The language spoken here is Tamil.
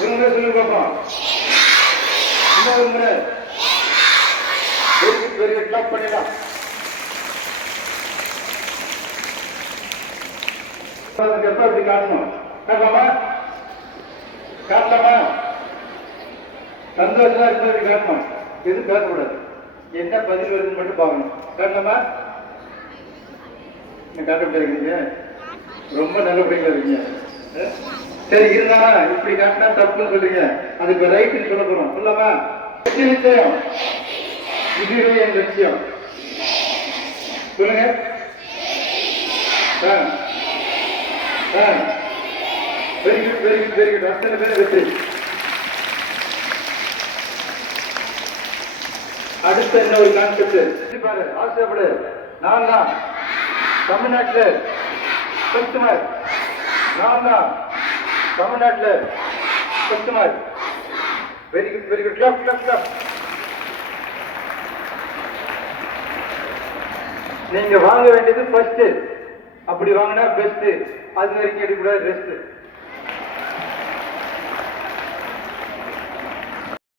ஒரு முறை சொல்லி பார்ப்போம். இன்னொரு முறை வெரி குட் கிளாப் பண்ணிடலாம். எப்ப இப்படி காட்டணும்? காட்டலாமா? காட்டலாமா? சந்தோஷமா இருக்கிறது காட்டணும். எதுவும் பேசக்கூடாது. என்ன பதில் வருதுன்னு மட்டும் பார்க்கணும். காட்டலாமா? காட்ட முடியாதுங்க. ரொம்ப நல்ல பையன் இருக்கீங்க. சரி, இருந்தா இப்படி காட்டினா தப்புன்னு சொல்றீங்க. அதுக்கு ரைட்டுன்னு சொல்ல போறோம். சொல்லாமா? நிச்சயம் இதுவே என் லட்சியம். சொல்லுங்க. Very good very good very good. அத்தனை பேர் வெற்றி. அடுத்த என்ன ஒரு கான்செப்ட் பாரு. ஆசைப்படு. நான் தான் தமிழ்நாட்டில் கஸ்டமர். நான் தான் தமிழ்நாட்டில் customer. Very good very good. Clap clap clap. நீங்க வாங்க வேண்டியது ஃபர்ஸ்ட். அப்படி வாங்கினா பெஸ்ட். அது வரைக்கும் எடுக்கக்கூடாது ரெஸ்ட்.